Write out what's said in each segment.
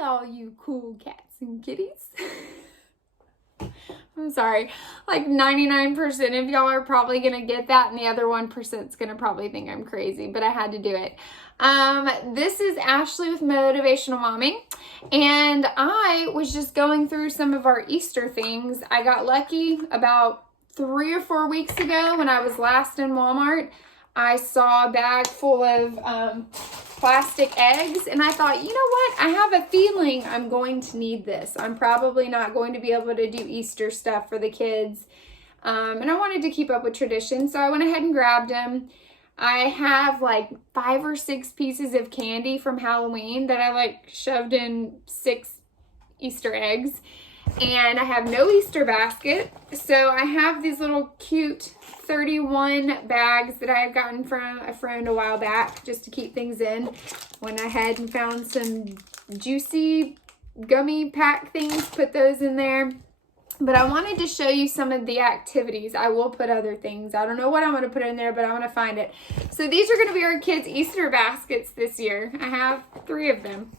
all you cool cats and kitties. I'm sorry, like 99% of y'all are probably gonna get that, and the other 1% is gonna probably think I'm crazy, but I had to do it. This is Ashley with Motivational Mommy, and I was just going through some of our Easter things. I got lucky about 3 or 4 weeks ago when I was last in Walmart. I saw a bag full of plastic eggs, and I thought, you know what? I have a feeling I'm going to need this. I'm probably not going to be able to do Easter stuff for the kids, and I wanted to keep up with tradition, so I went ahead and grabbed them. I have like 5 or 6 pieces of candy from Halloween that I like shoved in 6 Easter eggs. And I have no Easter basket, so I have these little cute 31 bags that I had gotten from a friend a while back just to keep things in. Went ahead and found some juicy gummy pack things, put those in there. But I wanted to show you some of the activities. I will put other things. I don't know what I'm going to put in there, but I'm going to find it. So these are going to be our kids' Easter baskets this year. I have 3 of them.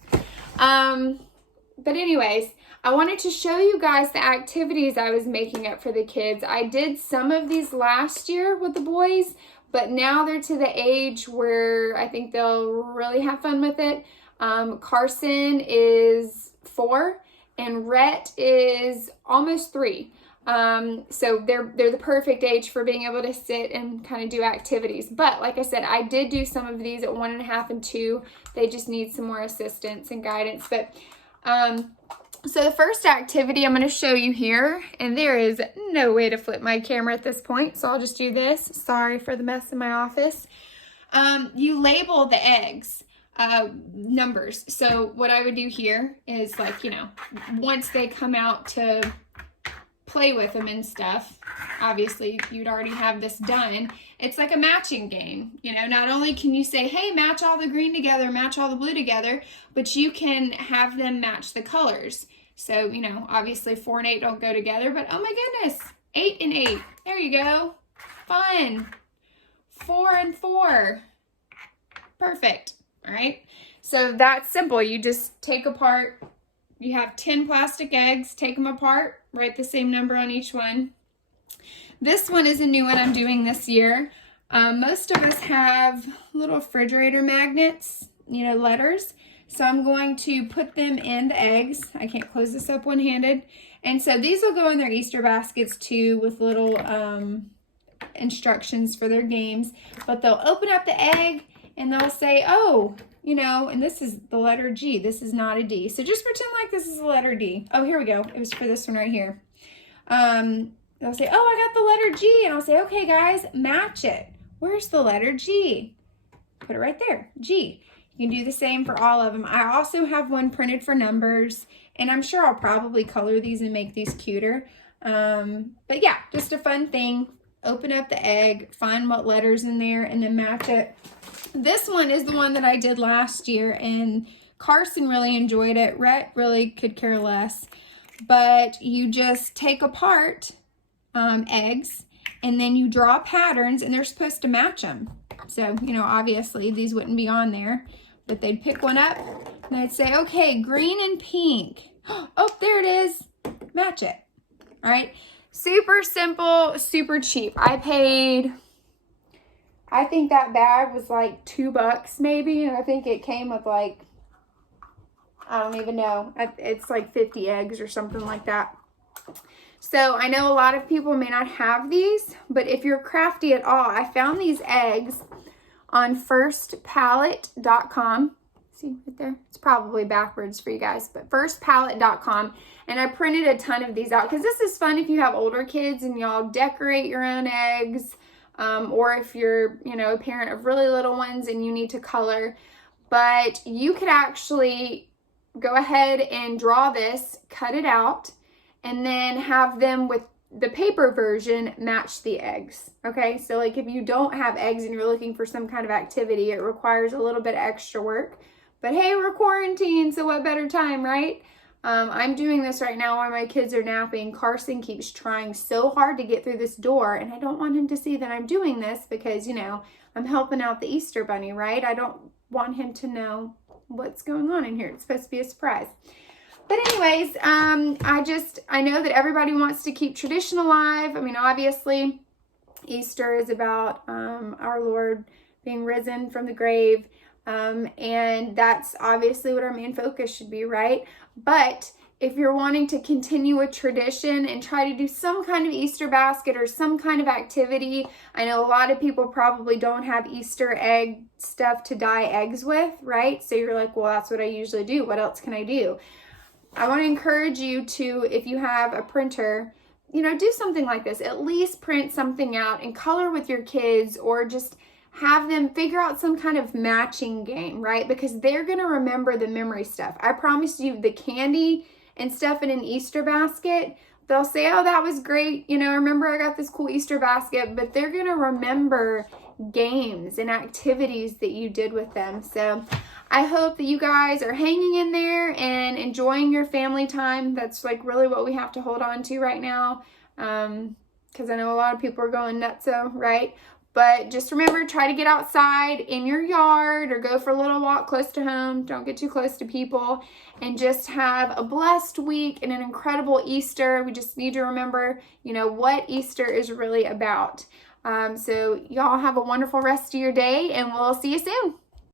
But anyways, I wanted to show you guys the activities I was making up for the kids. I did some of these last year with the boys, but now they're to the age where I think they'll really have fun with it. Carson is 4 and Rhett is almost 3. So they're the perfect age for being able to sit and kind of do activities. But like I said, I did do some of these at 1.5 and 2. They just need some more assistance and guidance. But so the first activity I'm going to show you here, and there is no way to flip my camera at this point, so I'll just do this. Sorry for the mess in my office. You label the eggs, numbers. So what I would do here is, like, you know, once they come out to play with them and stuff, obviously you'd already have this done. It's like a matching game. You know, not only can you say, hey, match all the green together, match all the blue together, but you can have them match the colors. So, you know, obviously 4 and 8 don't go together, but oh my goodness, 8 and 8. There you go. Fun. 4 and 4. Perfect. All right. So that's simple. You just take apart, you have 10 plastic eggs, take them apart, write the same number on each one. This one is a new one I'm doing this year. Most of us have little refrigerator magnets, you know, letters. So I'm going to put them in the eggs. I can't close this up one-handed. And so these will go in their Easter baskets too, with little instructions for their games. But they'll open up the egg and they'll say, oh, you know, and this is the letter G. This is not a D. So just pretend like this is the letter D. Oh, here we go. It was for this one right here. They'll say, oh, I got the letter G. And I'll say, okay, guys, match it. Where's the letter G? Put it right there, G. You can do the same for all of them. I also have one printed for numbers, and I'm sure I'll probably color these and make these cuter. But yeah, just a fun thing. Open up the egg, find what letter's in there, and then match it. This one is the one that I did last year, and Carson really enjoyed it. Rhett really could care less. But you just take apart eggs, and then you draw patterns, and they're supposed to match them. So, you know, obviously these wouldn't be on there, but they'd pick one up and they'd say, okay, green and pink. Oh, there it is. Match it. All right. Super simple, super cheap. I think that bag was like $2 maybe. And I think it came with like, I don't even know. It's like 50 eggs or something like that. So I know a lot of people may not have these, but if you're crafty at all, I found these eggs on firstpallet.com. See right there? It's probably backwards for you guys, but firstpallet.com. And I printed a ton of these out because this is fun if you have older kids and y'all decorate your own eggs, or if you're, you know, a parent of really little ones and you need to color. But you could actually go ahead and draw this, cut it out, and then have them with the paper version match the eggs. Okay, so like if you don't have eggs and you're looking for some kind of activity, it requires a little bit of extra work. But hey, we're quarantined, so what better time, right? I'm doing this right now while my kids are napping. Carson keeps trying so hard to get through this door, and I don't want him to see that I'm doing this because, you know, I'm helping out the Easter Bunny, right? I don't want him to know what's going on in here. It's supposed to be a surprise. But anyways, I know that everybody wants to keep tradition alive. I mean, obviously, Easter is about our Lord being risen from the grave. And that's obviously what our main focus should be, right? But if you're wanting to continue a tradition and try to do some kind of Easter basket or some kind of activity, I know a lot of people probably don't have Easter egg stuff to dye eggs with, right? So you're like, well, that's what I usually do. What else can I do? I want to encourage you to, if you have a printer, do something like this. At least print something out and color with your kids, or just have them figure out some kind of matching game, right? Because they're going to remember the memory stuff. I promise you, the candy and stuff in an Easter basket, they'll say, oh, that was great. Remember I got this cool Easter basket, but they're going to remember games and activities that you did with them. So I hope that you guys are hanging in there and enjoying your family time. That's like really what we have to hold on to right now. Because I know a lot of people are going nutso, right? But just remember, try to get outside in your yard or go for a little walk close to home. Don't get too close to people. And just have a blessed week and an incredible Easter. We just need to remember, what Easter is really about. So y'all have a wonderful rest of your day, and we'll see you soon.